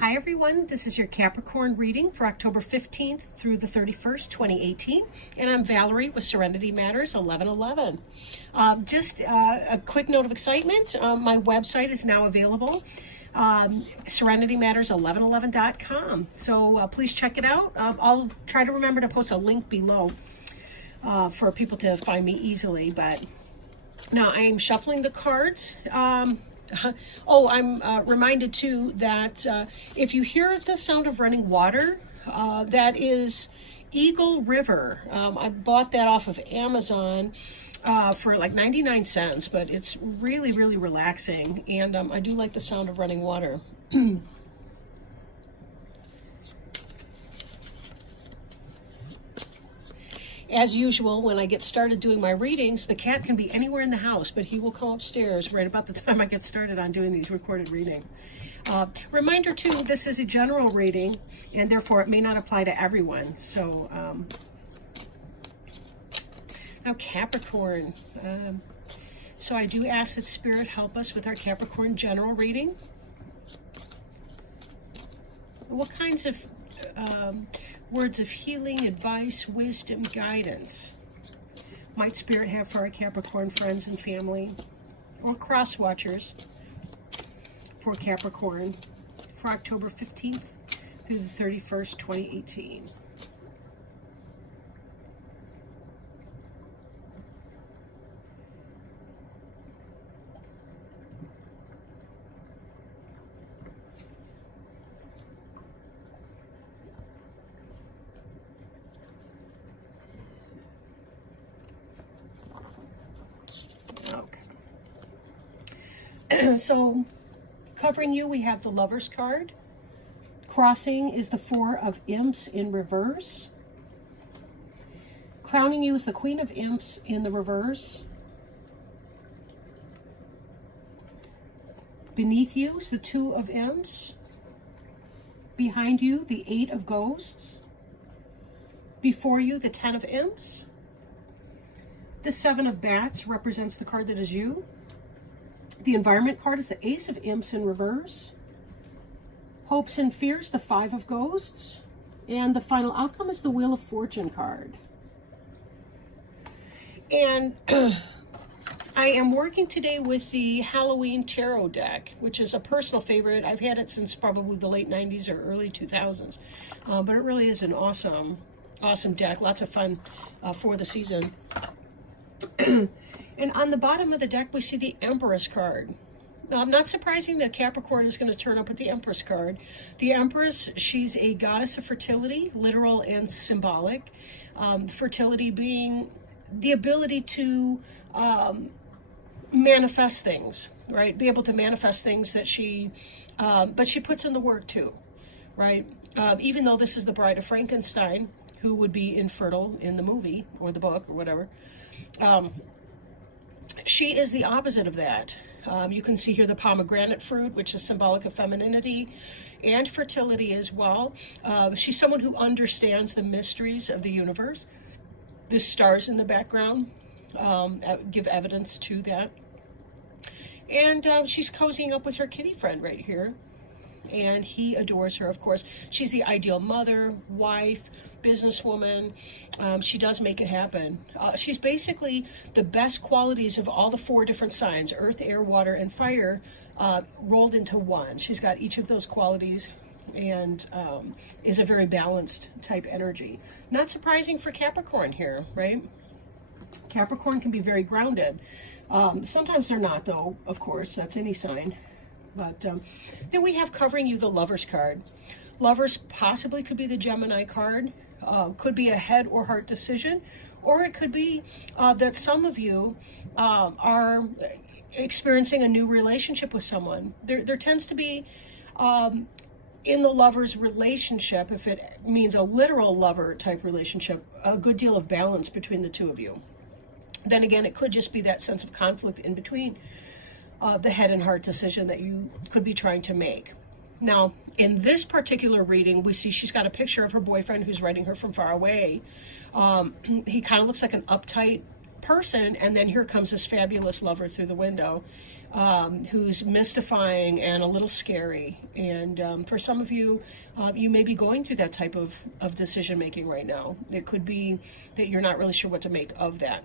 Hi everyone, this is your Capricorn reading for October 15th through the 31st, 2018. And I'm Valerie with Serenity Matters 1111. Just a quick note of excitement. My website is now available, serenitymatters1111.com. So please check it out. I'll try to remember to post a link below for people to find me easily. But now I am shuffling the cards. I'm reminded too that if you hear the sound of running water, that is Eagle River. I bought that off of Amazon for like 99 cents, but it's really, really relaxing. And I do like the sound of running water. As usual, when I get started doing my readings, the cat can be anywhere in the house, but he will come upstairs right about the time I get started on doing these recorded readings. Reminder too, this is a general reading, and therefore it may not apply to everyone. So, now Capricorn. So I do ask that Spirit help us with our Capricorn general reading. What kinds of words of healing, advice, wisdom, guidance might Spirit have for our Capricorn friends and family, or cross watchers for Capricorn for October 15th through the 31st, 2018? So, covering you, we have the Lover's card. Crossing is the Four of Imps in reverse. Crowning you is the Queen of Imps in the reverse. Beneath you is the Two of Imps. Behind you, the Eight of Ghosts. Before you, the Ten of Imps. The Seven of Bats represents the card that is you. The Environment card is the Ace of Imps in reverse. Hopes and Fears, the Five of Ghosts. And the final outcome is the Wheel of Fortune card. And I am working today with the Halloween Tarot deck, which is a personal favorite. I've had it since probably the late 90s or early 2000s. But it really is an awesome deck. Lots of fun for the season. And on the bottom of the deck, we see the Empress card. Now, I'm not surprising that Capricorn is going to turn up with the Empress card. The Empress, she's a goddess of fertility, literal and symbolic. Fertility being the ability to manifest things, right? Be able to manifest things that but she puts in the work too, right? Even though this is the Bride of Frankenstein, who would be infertile in the movie or the book or whatever. She is the opposite of that. You can see here the pomegranate fruit, which is symbolic of femininity and fertility as well. She's someone who understands the mysteries of the universe. The stars in the background give evidence to that. And she's cozying up with her kitty friend right here. And he adores her, of course. She's the ideal mother, wife, businesswoman. She does make it happen. She's basically the best qualities of all the four different signs, earth, air, water, and fire, rolled into one. She's got each of those qualities and is a very balanced type energy. Not surprising for Capricorn here, right? Capricorn can be very grounded. Sometimes they're not, though, of course. That's any sign. But then we have covering you the Lover's card. Lovers possibly could be the Gemini card. Could be a head or heart decision. Or it could be that some of you are experiencing a new relationship with someone. There tends to be, in the lover's relationship, if it means a literal lover type relationship, a good deal of balance between the two of you. Then again, it could just be that sense of conflict in between. The head and heart decision that you could be trying to make. Now, in this particular reading, we see she's got a picture of her boyfriend who's writing her from far away. He kind of looks like an uptight person, and then here comes this fabulous lover through the window. who's mystifying and a little scary. And for some of you, you may be going through that type of decision making right now. It could be that you're not really sure what to make of that.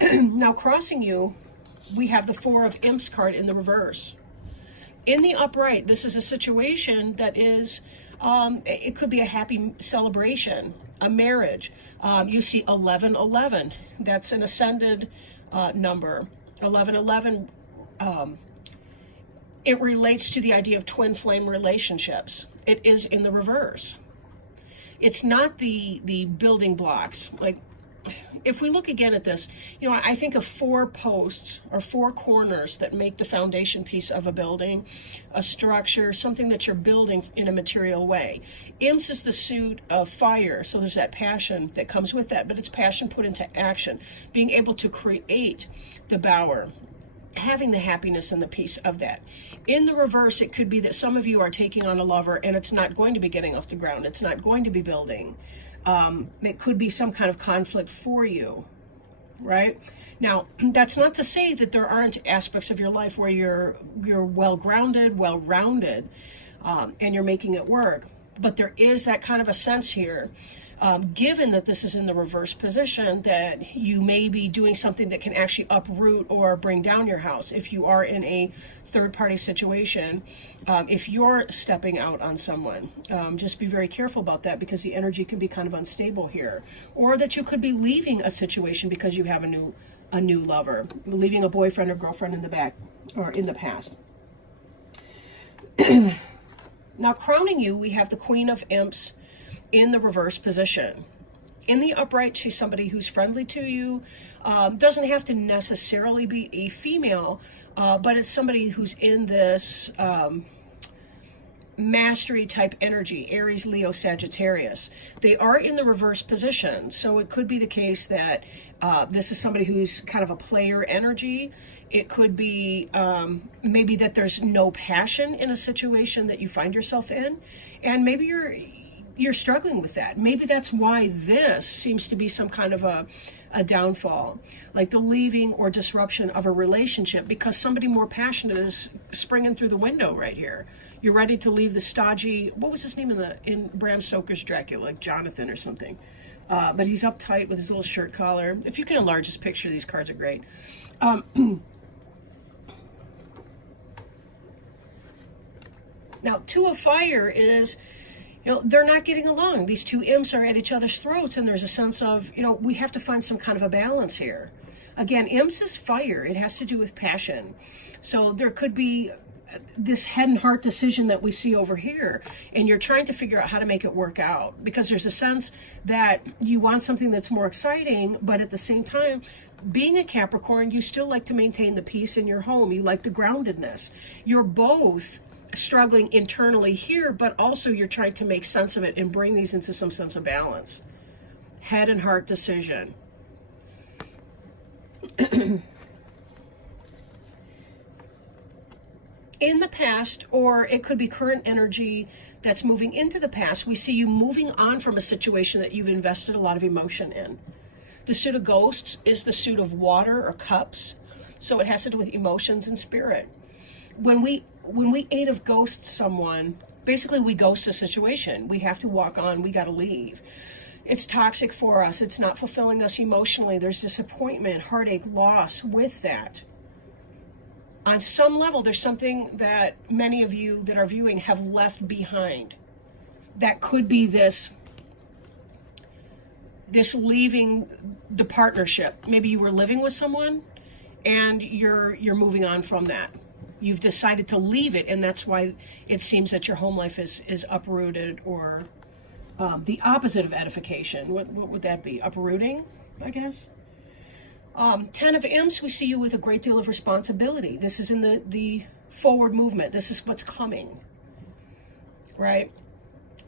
Now, crossing you, we have the Four of Imps card in the reverse. In the upright, this is a situation that is, it could be a happy celebration, a marriage. You see 1111. That's an ascended number. 1111, it relates to the idea of twin flame relationships. It is in the reverse. It's not the building blocks. Like, if we look again at this, you know, I think of four posts or four corners that make the foundation piece of a building, a structure, something that you're building in a material way. Imps is the suit of fire, so there's that passion that comes with that, but it's passion put into action, being able to create the bower, having the happiness and the peace of that. In the reverse, it could be that some of you are taking on a lover and it's not going to be getting off the ground. It's not going to be building. It could be some kind of conflict for you, right? Now, that's not to say that there aren't aspects of your life where you're well-grounded, well-rounded, and you're making it work. But there is that kind of a sense here, given that this is in the reverse position, that you may be doing something that can actually uproot or bring down your house. If you are in a third-party situation, if you're stepping out on someone, just be very careful about that, because the energy can be kind of unstable here. Or that you could be leaving a situation because you have a new lover, leaving a boyfriend or girlfriend in the back or in the past. Now, crowning you, we have the Queen of Imps in the reverse position. In the upright, she's somebody who's friendly to you. Doesn't have to necessarily be a female, but it's somebody who's in this mastery type energy, Aries, Leo, Sagittarius. They are in the reverse position, so it could be the case that this is somebody who's kind of a player energy. It could be maybe that there's no passion in a situation that you find yourself in, and maybe you're struggling with that. Maybe that's why this seems to be some kind of a downfall, like the leaving or disruption of a relationship, because somebody more passionate is springing through the window right here. You're ready to leave the stodgy, what was his name in Bram Stoker's Dracula, like Jonathan or something. But he's uptight with his little shirt collar. If you can enlarge this picture, these cards are great. Now, Two of Fire is, you know, they're not getting along. These two imps are at each other's throats, and there's a sense of, you know, we have to find some kind of a balance here. Again, imps is fire. It has to do with passion. So there could be this head and heart decision that we see over here, and you're trying to figure out how to make it work out, because there's a sense that you want something that's more exciting, but at the same time, being a Capricorn, you still like to maintain the peace in your home. You like the groundedness. You're both struggling internally here, but also you're trying to make sense of it and bring these into some sense of balance. Head and heart decision. In the past, or it could be current energy that's moving into the past, we see you moving on from a situation that you've invested a lot of emotion in. The suit of Ghosts is the suit of water or cups, so it has to do with emotions and spirit. When we Eight of Ghosts someone, basically we ghost a situation. We have to walk on, we got to leave. It's toxic for us. It's not fulfilling us emotionally. There's disappointment, heartache, loss with that. On some level, there's something that many of you that are viewing have left behind. That could be this leaving the partnership. Maybe you were living with someone and you're moving on from that. You've decided to leave it, and that's why it seems that your home life is uprooted, or the opposite of edification. What would that be? Uprooting, I guess? 10 of Imps, we see you with a great deal of responsibility. This is in the forward movement. This is what's coming, right?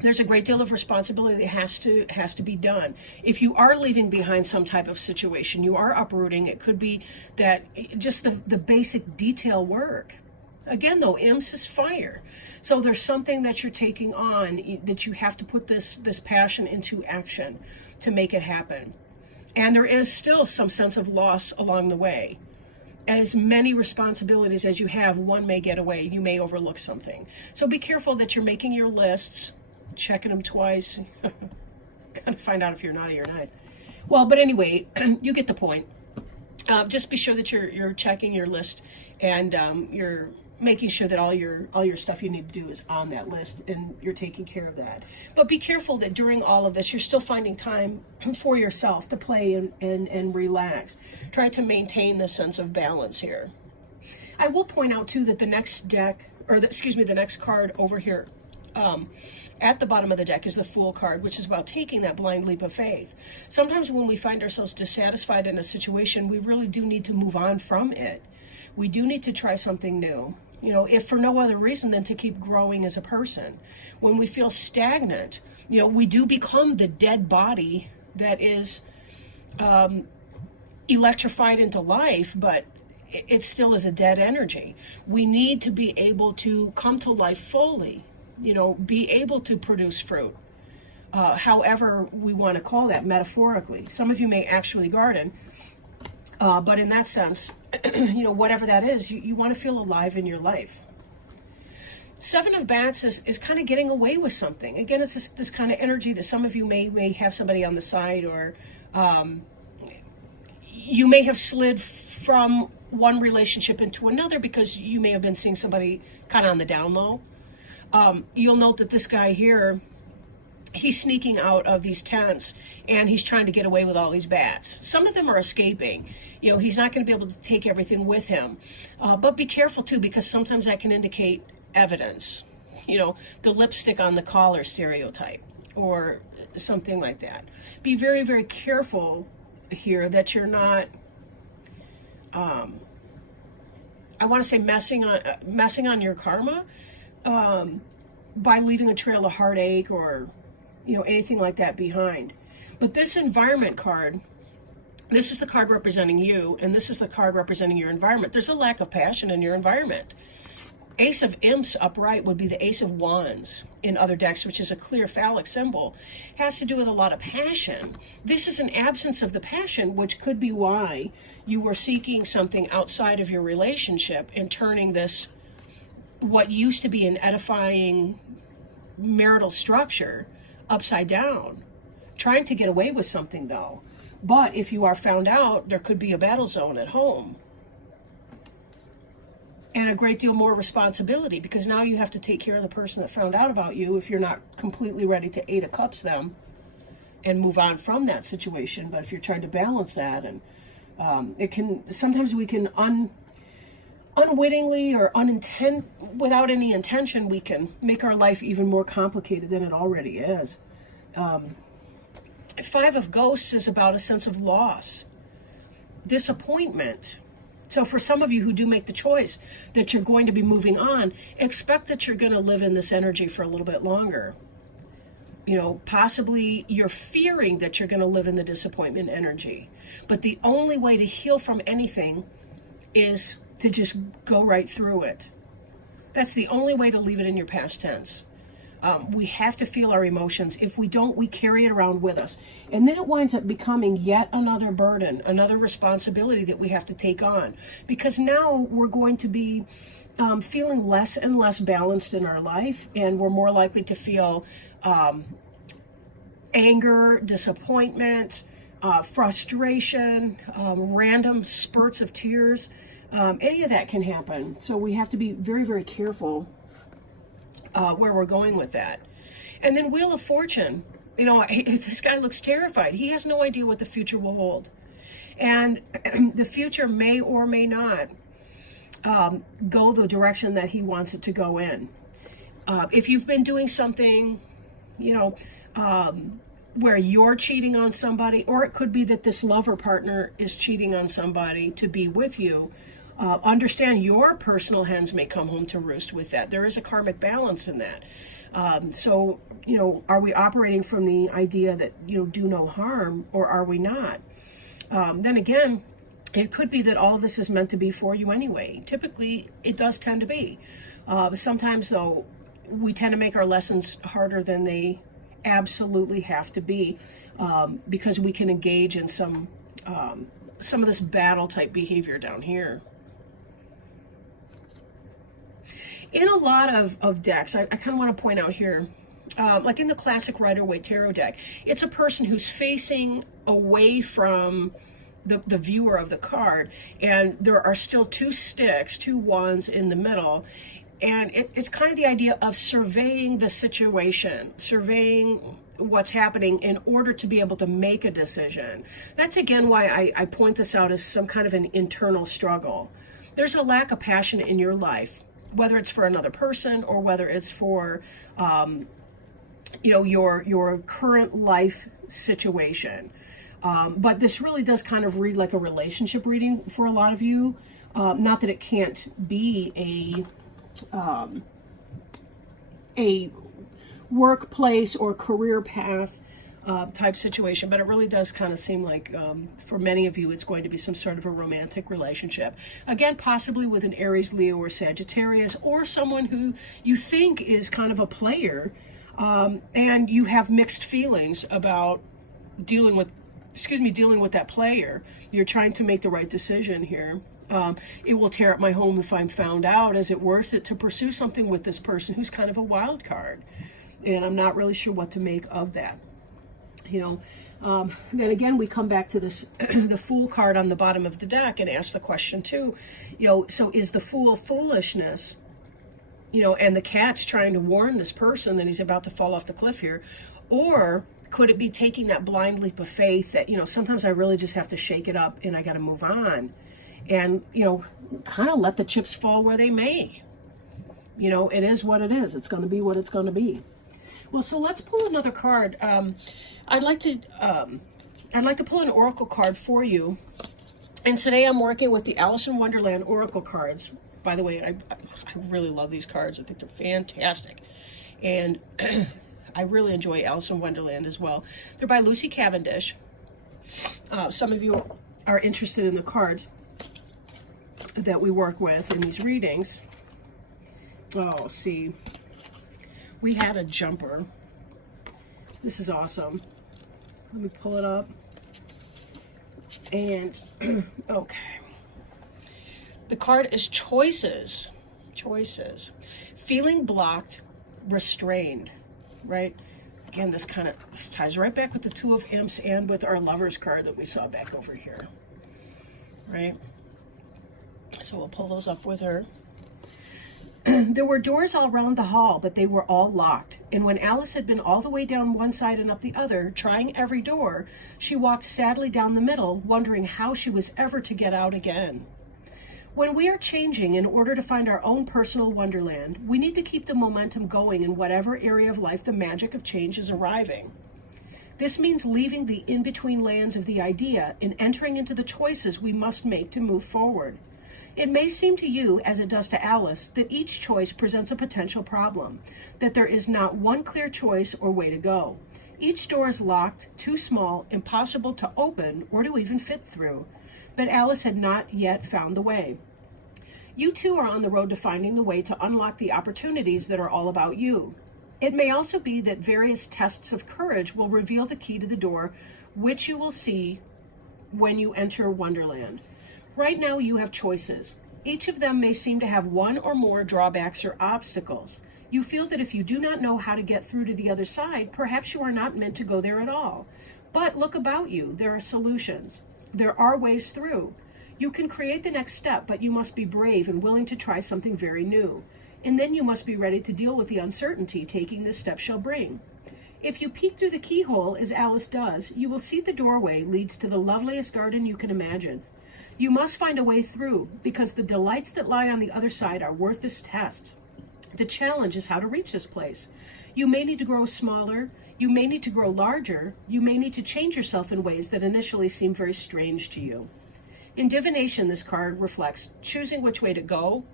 There's a great deal of responsibility that has to be done. If you are leaving behind some type of situation, you are uprooting. It could be that just the basic detail work. Again, though, Imps is fire. So there's something that you're taking on that you have to put this passion into action to make it happen. And there is still some sense of loss along the way. as many responsibilities as you have, one may get away. You may overlook something. So be careful that you're making your lists, checking them twice. Gotta find out if you're naughty or nice. Well, but anyway, you get the point. Just be sure that you're checking your list, and you're making sure that all your stuff you need to do is on that list, and you're taking care of that. But be careful that during all of this, you're still finding time for yourself to play and relax. Try to maintain the sense of balance here. I will point out too that the next deck, or the next card over here, at the bottom of the deck is the Fool card, which is about taking that blind leap of faith. Sometimes when we find ourselves dissatisfied in a situation, we really do need to move on from it. We do need to try something new, if for no other reason than to keep growing as a person. When we feel stagnant, we do become the dead body that is electrified into life, but it still is a dead energy. We need to be able to come to life fully. Be able to produce fruit, however we want to call that metaphorically. Some of you may actually garden, but in that sense, whatever that is, you want to feel alive in your life. Seven of Bats is kind of getting away with something. Again, it's this kind of energy that some of you may have somebody on the side, or you may have slid from one relationship into another because you may have been seeing somebody kind of on the down low. You'll note that this guy here, he's sneaking out of these tents, and he's trying to get away with all these bats. Some of them are escaping. He's not going to be able to take everything with him. But be careful too, because sometimes that can indicate evidence. The lipstick on the collar stereotype, or something like that. Be very, very careful here that you're not, I want to say messing on your karma, by leaving a trail of heartache or anything like that behind. But this environment card, this is the card representing you, and this is the card representing your environment. There's a lack of passion in your environment. Ace of Imps upright would be the Ace of Wands in other decks, which is a clear phallic symbol. Has to do with a lot of passion. This is an absence of the passion, which could be why you were seeking something outside of your relationship and turning this, what used to be an edifying marital structure, upside down. Trying to get away with something though. But if you are found out, there could be a battle zone at home. And a great deal more responsibility, because now you have to take care of the person that found out about you if you're not completely ready to Eight of Cups them and move on from that situation. But if you're trying to balance that, and sometimes we can unwittingly or without any intention, we can make our life even more complicated than it already is. Five of Ghosts is about a sense of loss, disappointment. So for some of you who do make the choice that you're going to be moving on, expect that you're going to live in this energy for a little bit longer. Possibly you're fearing that you're going to live in the disappointment energy. But the only way to heal from anything is to just go right through it. That's the only way to leave it in your past tense. We have to feel our emotions. If we don't, we carry it around with us. And then it winds up becoming yet another burden, another responsibility that we have to take on. Because now we're going to be feeling less and less balanced in our life, and we're more likely to feel anger, disappointment, frustration, random spurts of tears. Any of that can happen. So we have to be very, very careful where we're going with that. And then Wheel of Fortune. This guy looks terrified. He has no idea what the future will hold. And the future may or may not go the direction that he wants it to go in. If you've been doing something, where you're cheating on somebody, or it could be that this lover partner is cheating on somebody to be with you, understand your personal hens may come home to roost with that. There is a karmic balance in that. So, are we operating from the idea that, do no harm, or are we not? Then again, it could be that all of this is meant to be for you anyway. Typically, it does tend to be. Sometimes, though, we tend to make our lessons harder than they absolutely have to be, because we can engage in some of this battle type behavior down here. In a lot of decks, I kind of want to point out here, like in the classic Rider-Waite Tarot deck, it's a person who's facing away from the viewer of the card, and there are still two sticks, two wands in the middle, and it's kind of the idea of surveying the situation, surveying what's happening in order to be able to make a decision. That's again why I point this out as some kind of an internal struggle. There's a lack of passion in your life, whether it's for another person or whether it's for your current life situation. But this really does kind of read like a relationship reading for a lot of you. Not that it can't be a workplace or career path type situation, but it really does kind of seem like for many of you it's going to be some sort of a romantic relationship. Again, possibly with an Aries, Leo, or Sagittarius, or someone who you think is kind of a player, and you have mixed feelings about dealing with that player. You're trying to make the right decision here. It will tear up my home if I'm found out. Is it worth it to pursue something with this person who's kind of a wild card? And I'm not really sure what to make of that. Then again, we come back to this, the Fool card on the bottom of the deck, and ask the question too, so is the Fool foolishness, and the Cat's trying to warn this person that he's about to fall off the cliff here, or could it be taking that blind leap of faith that, sometimes I really just have to shake it up and I got to move on and, kind of let the chips fall where they may. It is what it is. It's going to be what it's going to be. Well, so let's pull another card. I'd like to pull an oracle card for you. And today I'm working with the Alice in Wonderland oracle cards. By the way, I really love these cards. I think they're fantastic. And I really enjoy Alice in Wonderland as well. They're by Lucy Cavendish. Some of you are interested in the cards that we work with in these readings. Oh, see. We had a jumper. This is awesome. Let me pull it up. And, okay. The card is choices. Choices. Feeling blocked, restrained, right? Again, this ties right back with the Two of Imps and with our Lovers card that we saw back over here, right? So we'll pull those up with her. There were doors all round the hall, but they were all locked. And when Alice had been all the way down one side and up the other, trying every door, she walked sadly down the middle, wondering how she was ever to get out again. When we are changing in order to find our own personal wonderland, we need to keep the momentum going in whatever area of life the magic of change is arriving. This means leaving the in-between lands of the idea and entering into the choices we must make to move forward. It may seem to you, as it does to Alice, that each choice presents a potential problem, that there is not one clear choice or way to go. Each door is locked, too small, impossible to open or to even fit through. But Alice had not yet found the way. You too are on the road to finding the way to unlock the opportunities that are all about you. It may also be that various tests of courage will reveal the key to the door, which you will see when you enter Wonderland. Right now you have choices. Each of them may seem to have one or more drawbacks or obstacles. You feel that if you do not know how to get through to the other side, perhaps you are not meant to go there at all. But look about you. There are solutions. There are ways through. You can create the next step, but you must be brave and willing to try something very new. And then you must be ready to deal with the uncertainty taking this step shall bring. If you peek through the keyhole, as Alice does, you will see the doorway leads to the loveliest garden you can imagine. You must find a way through, because the delights that lie on the other side are worth this test. The challenge is how to reach this place. You may need to grow smaller, you may need to grow larger, you may need to change yourself in ways that initially seem very strange to you. In divination, this card reflects choosing which way to go,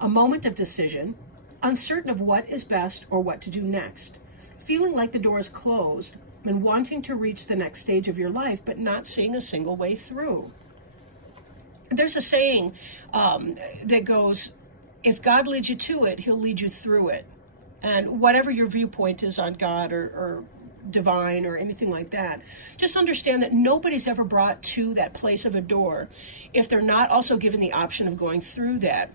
a moment of decision, uncertain of what is best or what to do next, feeling like the door is closed, and wanting to reach the next stage of your life, but not seeing a single way through. There's a saying that goes, if God leads you to it, he'll lead you through it. And whatever your viewpoint is on God or divine or anything like that, just understand that nobody's ever brought to that place of a door if they're not also given the option of going through that.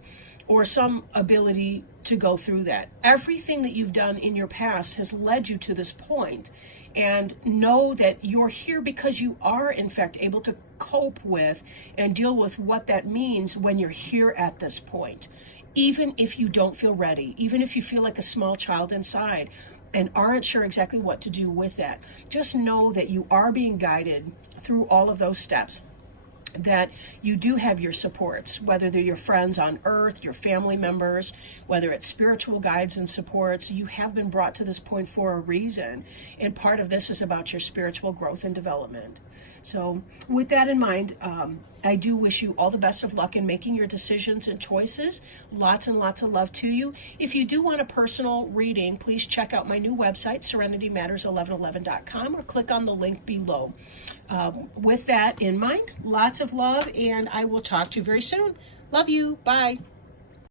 or some ability to go through that. Everything that you've done in your past has led you to this point. And know that you're here because you are, in fact, able to cope with and deal with what that means when you're here at this point. Even if you don't feel ready, even if you feel like a small child inside and aren't sure exactly what to do with that, just know that you are being guided through all of those steps, that you do have your supports, whether they're your friends on earth, your family members, whether it's spiritual guides and supports. You have been brought to this point for a reason, and part of this is about your spiritual growth and development. So with that in mind, I do wish you all the best of luck in making your decisions and choices. Lots and lots of love to you. If you do want a personal reading, please check out my new website, serenitymatters1111.com, or click on the link below. With that in mind, lots of love, and I will talk to you very soon. Love you. Bye.